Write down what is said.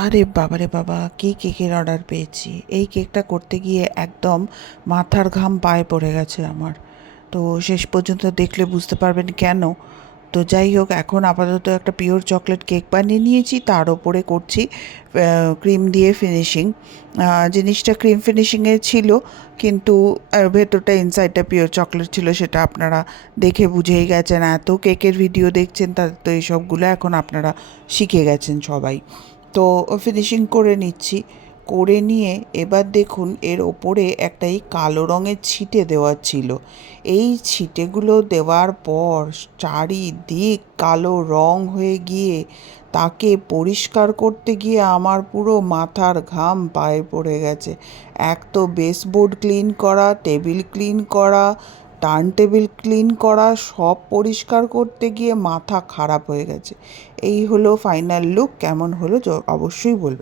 আরে বাবারে বাবা! কি কেকের অর্ডার পেয়েছি! এই কেকটা করতে গিয়ে একদম মাথার ঘাম পায়ে পড়ে গেছে আমার। তো শেষ পর্যন্ত দেখলে বুঝতে পারবেন কেন। তো যাই হোক, এখন আপাতত একটা পিওর চকলেট কেক বানিয়ে নিয়েছি, তার ওপরে করছি ক্রিম দিয়ে ফিনিশিং। জিনিসটা ক্রিম ফিনিশিংয়ে ছিল, কিন্তু ভেতরটা ইনসাইডটা পিওর চকলেট ছিল, সেটা আপনারা দেখে বুঝেই গেছেন। এত কেকের ভিডিও দেখছেন, তাদের তো এইসবগুলো এখন আপনারা শিখে গেছেন সবাই। তো ফিনিশিং করে নিচ্ছি। করে নিয়ে এবার দেখুন, এর ওপরে একটা এই কালো রঙের ছিটে দেওয়া ছিল। এই ছিটেগুলো দেওয়ার পর চারিদিক কালো রং হয়ে গিয়ে তাকে পরিষ্কার করতে গিয়ে আমার পুরো মাথার ঘাম পায়ে পড়ে গেছে। এক তো বেসবোর্ড ক্লিন করা, টেবিল ক্লিন করা, টার্ন টেবিল ক্লিন করা, সব পরিষ্কার করতে গিয়ে মাথা খারাপ হয়ে গেছে। এই হলো ফাইনাল লুক। কেমন হলো অবশ্যই বলবেন।